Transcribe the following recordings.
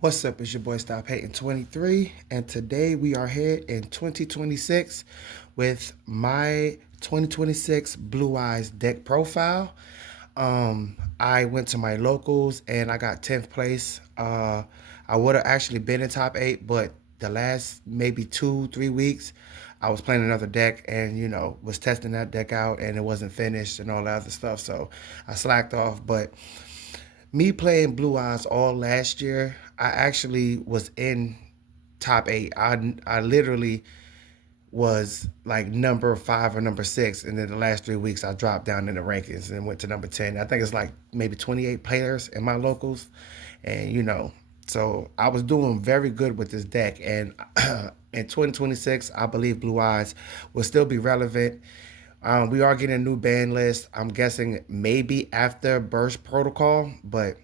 What's up? It's your boy Stop Hating 23, and today we are here in 2026 with my 2026 Blue Eyes deck profile. I went to my locals and I got 10th place. I would have actually been in top 8, but the last maybe 2, 3 weeks, I was playing another deck and was testing that deck out and it wasn't finished and all that other stuff. So I slacked off, but me playing Blue Eyes all last year, I actually was in top 8. I literally was like number 5 or number 6, and then the last 3 weeks I dropped down in the rankings and went to number 10. I think it's like maybe 28 players in my locals, and so I was doing very good with this deck. And in 2026, I believe Blue Eyes will still be relevant. We are getting a new ban list. I'm guessing maybe after Burst Protocol, but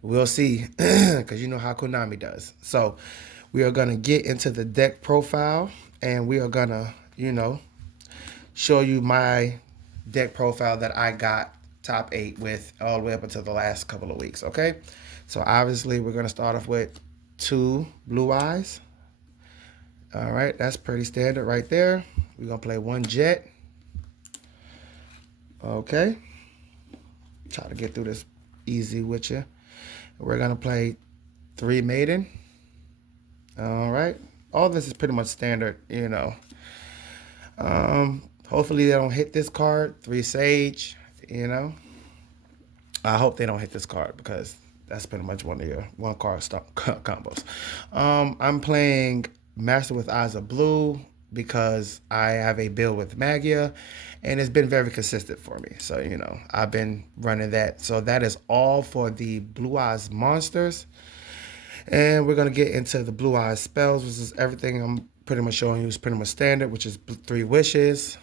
we'll see because you know how Konami does. So we are gonna get into the deck profile, and we are gonna show you my deck profile that I got top 8 with all the way up until the last couple of weeks. Okay, so obviously we're gonna start off with 2 Blue Eyes. All right, that's pretty standard right there. We're gonna play 1 Jet. Okay, try to get through this easy with you. We're gonna play 3 Maiden. All right, all this is pretty much standard. Hopefully they don't hit this card. 3 Sage. I hope they don't hit this card because that's pretty much one of your one card combos. I'm playing Master with Eyes of Blue because I have a build with Magia, and it's been very consistent for me. So I've been running that. So that is all for the Blue Eyes monsters, and we're gonna get into the Blue Eyes spells, which is everything I'm pretty much showing you is pretty much standard, which is 3 Wishes.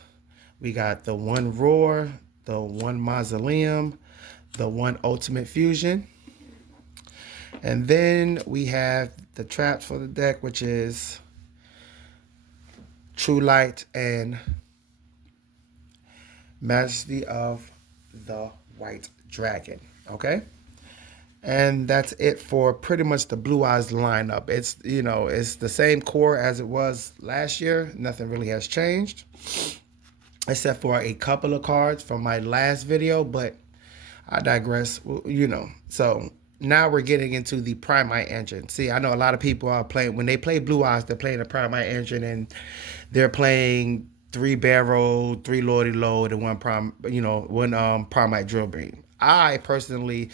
We got the 1 Roar, the 1 Mausoleum, the 1 Ultimate Fusion. And then we have the traps for the deck, which is True Light and Majesty of the White Dragon. Okay? And that's it for pretty much the Blue Eyes lineup. It's the same core as it was last year. Nothing really has changed, except for a couple of cards from my last video, but I digress. So now we're getting into the Primite engine. See, I know a lot of people are playing, when they play Blue Eyes, they're playing the Primite engine, and they're playing 3 Barrel, 3 Lordy Load, and 1 Primite Drill Beam. I personally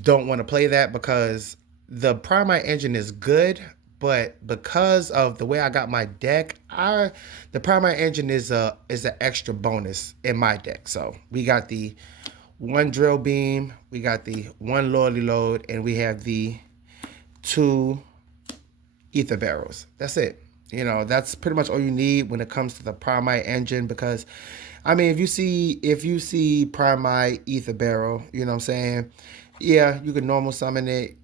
don't want to play that because the Primite engine is good, but because of the way I got my deck, the Primite engine is an extra bonus in my deck. So we got the 1 Drill Beam, we got the 1 Lordy Load, and we have the 2 Ether Barrels. That's it. That's pretty much all you need when it comes to the Primite engine, because I mean, if you see Primite Ether Barrel, you know what I'm saying? Yeah, you can normal summon it,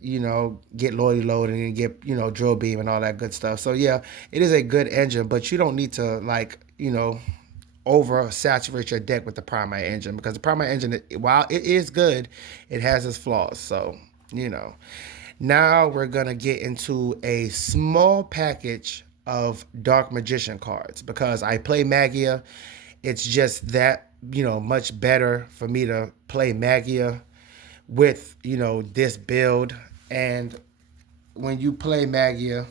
get Lordy Load and then get, Drill Beam and all that good stuff. So yeah, it is a good engine, but you don't need to over saturate your deck with the Primite engine, because the Primite engine, while it is good, it has its flaws. So, now we're going to get into a small package of Dark Magician cards because I play Magia. It's just that, much better for me to play Magia with, this build. And when you play Magia,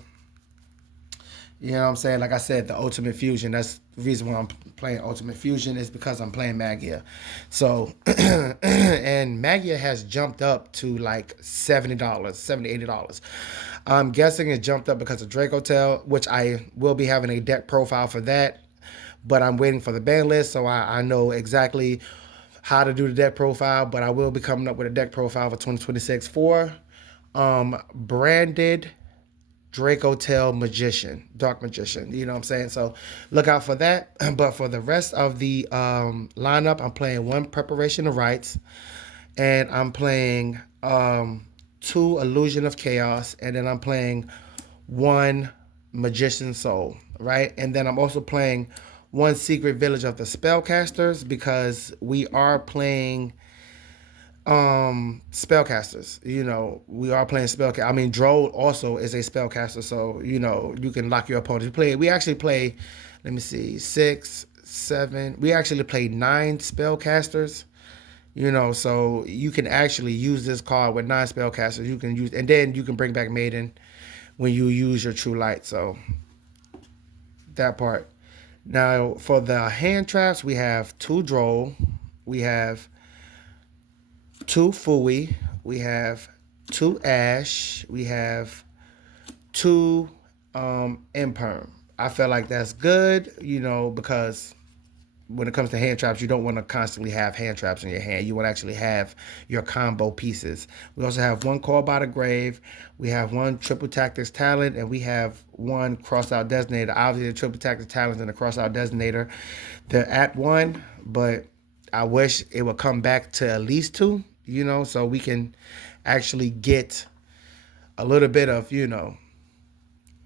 you know what I'm saying? Like I said, the Ultimate Fusion, that's the reason why I'm playing Ultimate Fusion, is because I'm playing Magia. So, and Magia has jumped up to like $70, $70, $80. I'm guessing it jumped up because of Draco Tail, which I will be having a deck profile for that. But I'm waiting for the ban list, so I know exactly how to do the deck profile. But I will be coming up with a deck profile for 2026 for branded Draco Tail Magician, Dark Magician. You know what I'm saying? So look out for that. But for the rest of the lineup, I'm playing 1 Preparation of Rites, and I'm playing 2 Illusion of Chaos, and then I'm playing 1 Magician Soul, right? And then I'm also playing 1 Secret Village of the Spellcasters, because we are playing Spellcasters. We are playing spellcaster. I mean, Droll also is a spellcaster, so you can lock your opponent. We actually play, let me see, six, seven. We actually play nine spellcasters. So you can actually use this card with nine spellcasters. You can use, and then you can bring back Maiden when you use your True Light. So that part. Now for the hand traps, we have two Droll, we have two Fui, we have two Ash, we have two Imperm. I feel like that's good, because when it comes to hand traps, you don't want to constantly have hand traps in your hand. You want to actually have your combo pieces. We also have one Call by the Grave. We have one Triple Tactics Talent, and we have one Crossout Designator. Obviously, the Triple Tactics Talent and the Crossout Designator, they're at one, but I wish it would come back to at least two, so we can actually get a little bit of,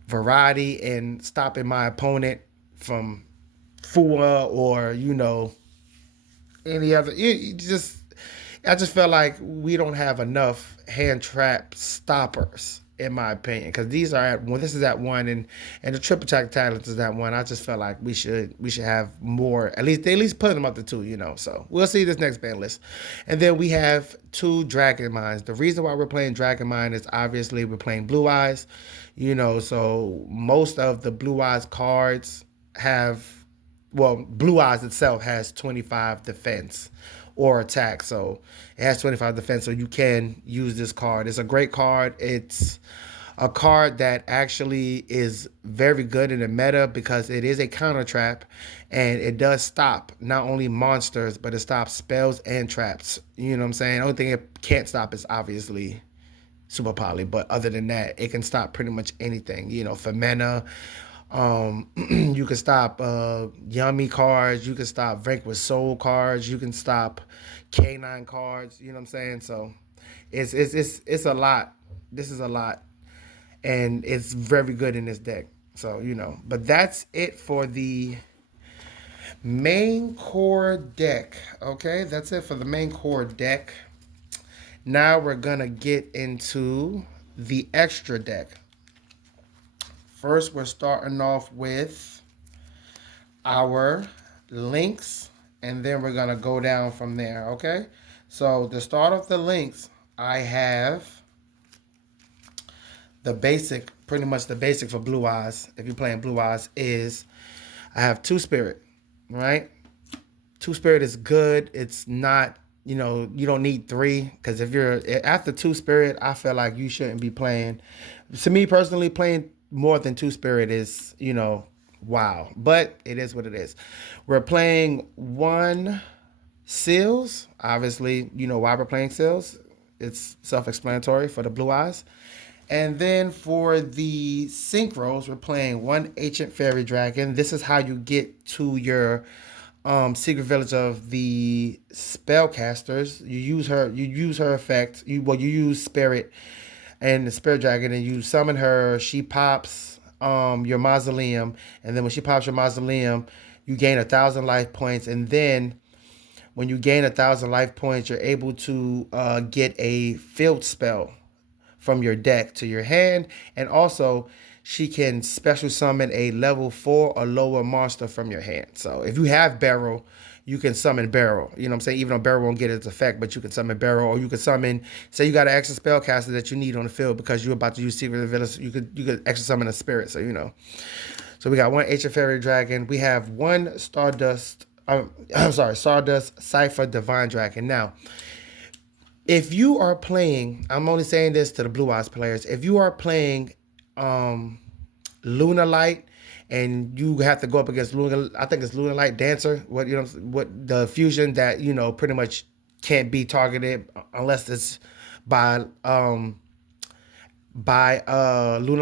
variety and stopping my opponent from Fua or any other. I just felt like we don't have enough hand trap stoppers in my opinion, because these are at one. This is at one, and the triple attack talents is at one. I just felt like we should have more. At least put them up to two. So we'll see this next ban list, and then we have two Dragon Mines. The reason why we're playing Dragon Mine is obviously we're playing Blue Eyes. So most of the Blue Eyes cards have, well, Blue Eyes itself has 25 defense or attack. So it has 25 defense, so you can use this card. It's a great card. It's a card that actually is very good in the meta because it is a counter trap and it does stop not only monsters, but it stops spells and traps. You know what I'm saying? The only thing it can't stop is obviously Super Poly, but other than that, it can stop pretty much anything. For mana, you can stop Yummy cards. You can stop Vanquish Soul cards. You can stop K9 cards. You know what I'm saying? So it's a lot. This is a lot, and it's very good in this deck. So but that's it for the main core deck. Okay, that's it for the main core deck. Now we're gonna get into the extra deck. First, we're starting off with our links, and then we're gonna go down from there. Okay, so to start off the links, I have the basic, pretty much the basic for Blue Eyes. If you're playing Blue Eyes, is I have Two Spirit, right? Two Spirit is good. It's not, you don't need three, because if you're after Two Spirit, I feel like you shouldn't be playing. To me personally, playing more than Two Spirit is, wow. But it is what it is. We're playing one Seals. Obviously, you know why we're playing Seals. It's self-explanatory for the Blue Eyes. And then for the synchros, we're playing one Ancient Fairy Dragon. This is how you get to your Secret Village of the Spellcasters. You use her effect. You use Spirit and the Spirit Dragon, and you summon her. She pops your Mausoleum, and then when she pops your Mausoleum, you gain 1,000 life points, and then when you gain 1,000 life points, you're able to get a field spell from your deck to your hand, and also she can special summon a level 4 or lower monster from your hand. So if you have Barrel, you can summon Barrel. You know what I'm saying? Even though Barrel won't get its effect, but you can summon Barrel, or you can summon, say you got an extra spellcaster that you need on the field because you're about to use Secret of the Village, you could extra summon a Spirit. So So we got one Ancient Fairy Dragon. We have one Stardust. Stardust Cypher Divine Dragon. Now, if you are playing, I'm only saying this to the Blue Eyes players. If you are playing Luna Light, and you have to go up against Luna, I think it's Luna Light Dancer. What the fusion that pretty much can't be targeted unless it's by Luna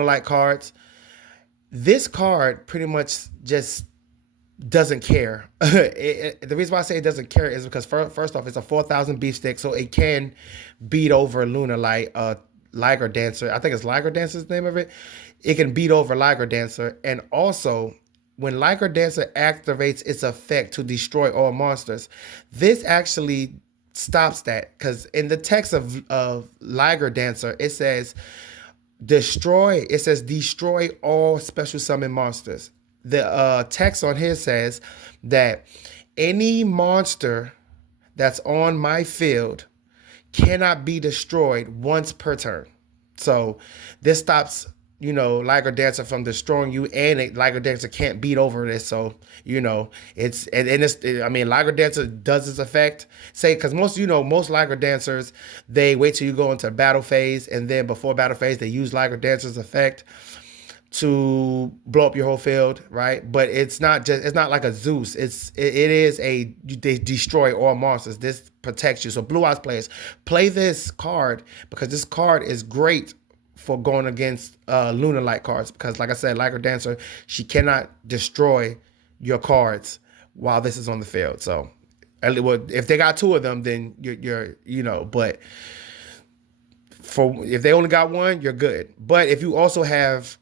Light cards. This card pretty much just doesn't care. The reason why I say it doesn't care is because first off, it's a 4,000 beef stick, so it can beat over Luna Light, Liger Dancer. I think it's Liger Dancer's the name of it. It can beat over Liger Dancer, and also when Liger Dancer activates its effect to destroy all monsters, this actually stops that, because in the text of Liger Dancer, it says destroy. It says destroy all special summon monsters. The text on here says that any monster that's on my field cannot be destroyed once per turn. So this stops, Liger Dancer from destroying you, and Liger Dancer can't beat over this. So, it's, and it's, I mean, Liger Dancer does its effect. Say, because most Liger Dancers, they wait till you go into battle phase, and then before battle phase, they use Liger Dancer's effect to blow up your whole field, right? But it's not like a Zeus. They destroy all monsters. This protects you. So Blue Eyes players, play this card, because this card is great for going against Lunar Light cards, because like I said, Liger Dancer, she cannot destroy your cards while this is on the field. So if they got two of them, then but if they only got one, you're good. But if you also have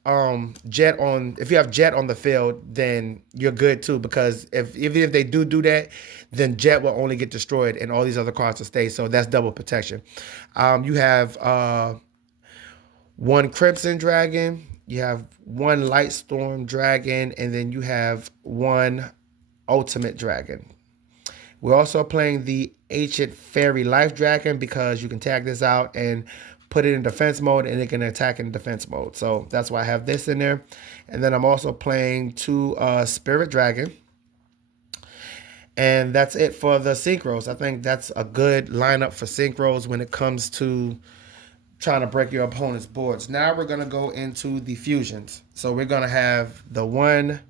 Jet on the field, then you're good too, because even if they do that, then Jet will only get destroyed and all these other cards will stay. So that's double protection. You have one Crimson Dragon, you have one Lightstorm Dragon, and then you have one Ultimate Dragon. We're also playing the Ancient Fairy Life Dragon, because you can tag this out and put it in defense mode, and it can attack in defense mode. So that's why I have this in there. And then I'm also playing two Spirit Dragon. And that's it for the synchros. I think that's a good lineup for synchros when it comes to trying to break your opponent's boards. Now we're going to go into the fusions. So we're going to have the one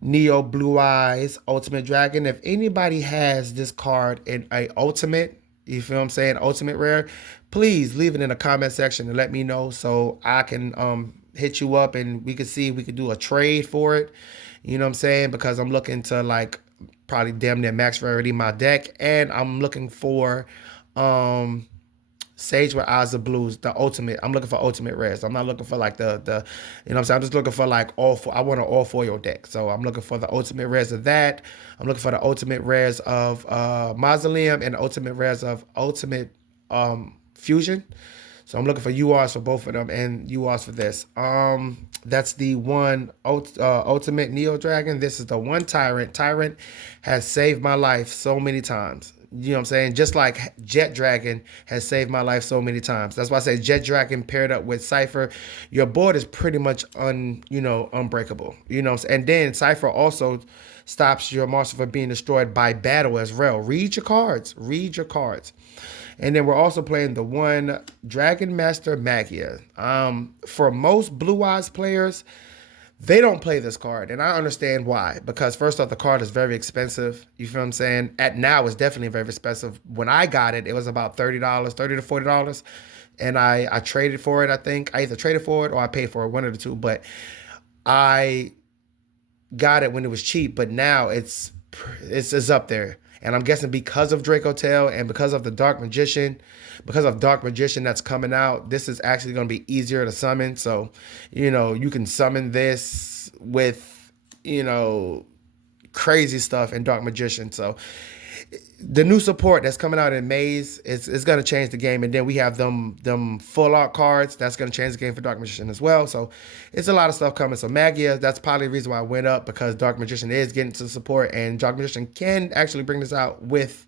Neo Blue Eyes Ultimate Dragon. If anybody has this card in a ultimate, you feel what I'm saying, ultimate rare, please leave it in the comment section and let me know, so I can hit you up and we can see if we could do a trade for it. You know what I'm saying? Because I'm looking to like probably damn near max rarity my deck, and I'm looking for Sage with Eyes of Blues, the ultimate. I'm looking for ultimate rares. I'm not looking for like the you know what I'm saying? I'm just looking for like I want an all foil deck. So I'm looking for the ultimate rares of that. I'm looking for the ultimate rares of Mausoleum, and the ultimate rares of Ultimate Fusion. So I'm looking for URs for both of them and URs for this. That's the one Ultimate Neo Dragon. This is the one Tyrant. Tyrant has saved my life so many times. You know what I'm saying? Just like Jet Dragon has saved my life so many times. That's why I say Jet Dragon paired up with Cypher, your board is pretty much unbreakable. You know what I'm saying? And then Cypher also stops your monster from being destroyed by battle as well. Read your cards. Read your cards. And then we're also playing the one Dragon Master Magia. For most Blue Eyes players, they don't play this card, and I understand why. Because first off, the card is very expensive. You feel what I'm saying? At now, it's definitely very expensive. When I got it, it was about $30, $30 to $40, and I traded for it. I think I either traded for it or I paid for it, one of the two. But I got it when it was cheap, but now it's up there. And I'm guessing because of Draco Tail and because of the Dark Magician that's coming out, this is actually going to be easier to summon. So, you can summon this with, crazy stuff in Dark Magician. So the new support that's coming out in Maze is going to change the game. And then we have them full art cards that's going to change the game for Dark Magician as well. So it's a lot of stuff coming. So Magia, that's probably the reason why I went up, because Dark Magician is getting to support, and Dark Magician can actually bring this out with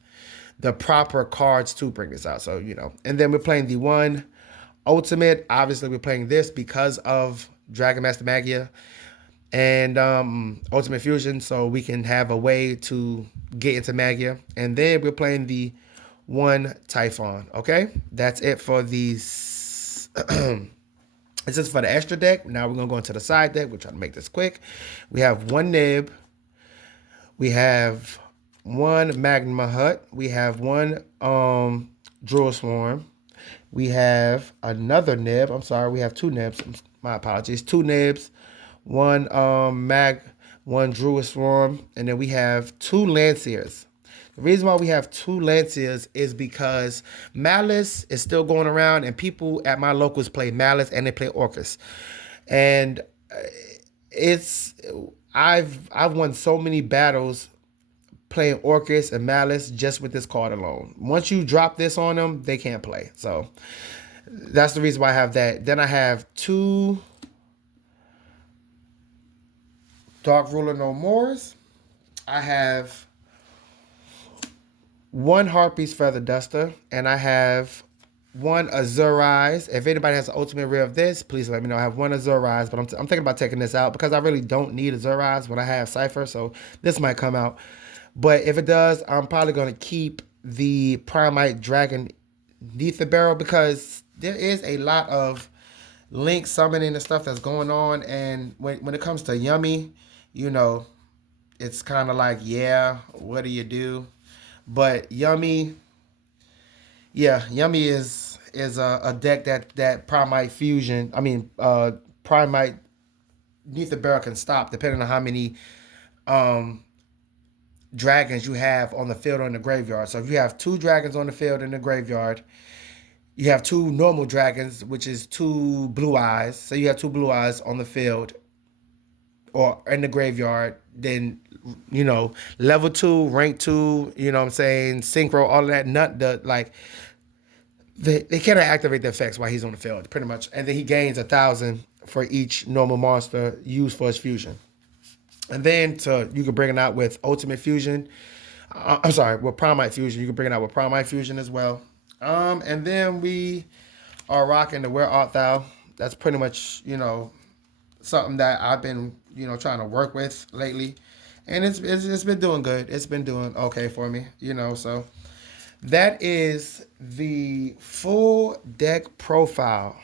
the proper cards to bring this out. So, and then we're playing the one Ultimate. Obviously, we're playing this because of Dragon Master Magia and Ultimate Fusion, so we can have a way to get into Magia. And then we're playing the one Typhon. Okay, that's it for these. This is for the extra deck. Now we're gonna go into the side deck. We're trying to make this quick. We have one Nib. We have one Magma Hut. We have one Druid Swarm. We have another Nib. I'm sorry, we have two Nibs. My apologies. Two Nibs. One one Druid Swarm, and then we have two Lanciers. The reason why we have two Lanciers is because Malice is still going around, and people at my locals play Malice and they play Orcus. And I've won so many battles playing Orcus and Malice just with this card alone. Once you drop this on them, they can't play. So that's the reason why I have that. Then I have 2 Dark Ruler No Mores. I have 1 Harpy's Feather Duster, and I have 1 Azure Eyes. If anybody has an ultimate rare of this, please let me know. I have 1 Azure Eyes, but I'm thinking about taking this out because I really don't need Azure Eyes when I have Cypher, so this might come out. But if it does, I'm probably going to keep the Primite Dragon Nether Barrel because there is a lot of link summoning and stuff that's going on. And when it comes to Yummy, you know, it's kind of like, yeah, what do you do? But Yummy, yeah, Yummy is a deck that Primite Fusion, Primite Nether Barrel can stop depending on how many dragons you have on the field or in the graveyard. So if you have 2 dragons on the field in the graveyard, you have 2 normal dragons, which is 2 blue eyes. So you have 2 blue eyes on the field or in the graveyard. Then, you know, level 2, rank 2, you know what I'm saying, synchro, all of that, they cannot activate the effects while he's on the field, pretty much. And then he gains 1,000 for each normal monster used for his fusion. And then you can bring it out with Ultimate Fusion. With Primite Fusion. You can bring it out with Primite Fusion as well. And then we are rocking the Where Art Thou. That's pretty much, you know, something that I've been, you know, trying to work with lately. And it's been doing good. It's been doing okay for me, you know. So that is the full deck profile.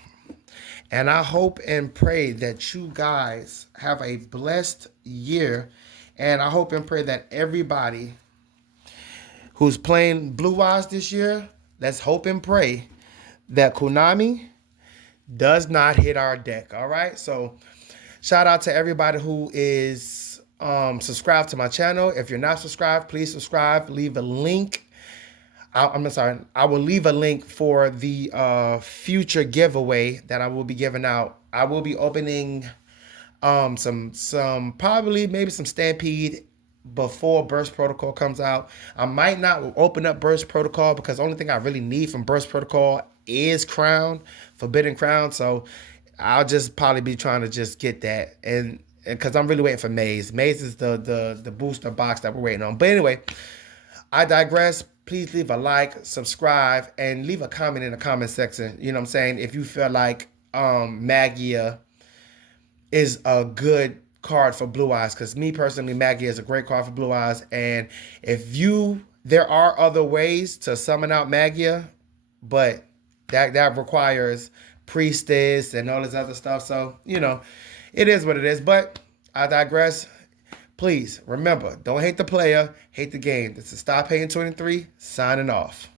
And I hope and pray that you guys have a blessed year. And I hope and pray that everybody who's playing Blue Eyes this year, let's hope and pray that Konami does not hit our deck. All right. So shout out to everybody who is subscribed to my channel. If you're not subscribed, please subscribe. Leave a link. I will leave a link for the future giveaway that I will be giving out. I will be opening some probably maybe some Stampede before Burst Protocol comes out. I might not open up Burst Protocol because the only thing I really need from Burst Protocol is Crown, Forbidden Crown. So I'll just probably be trying to just get that, and because I'm really waiting for Maze. Maze is the booster box that we're waiting on. But anyway, I digress. Please leave a like, subscribe, and leave a comment in the comment section. You know what I'm saying? If you feel like Magia is a good card for Blue Eyes, because me personally, Magia is a great card for Blue Eyes. And there are other ways to summon out Magia, but that requires Priestess and all this other stuff. So, you know, it is what it is. But I digress. Please remember, don't hate the player, hate the game. This is Stop Hating 23 signing off.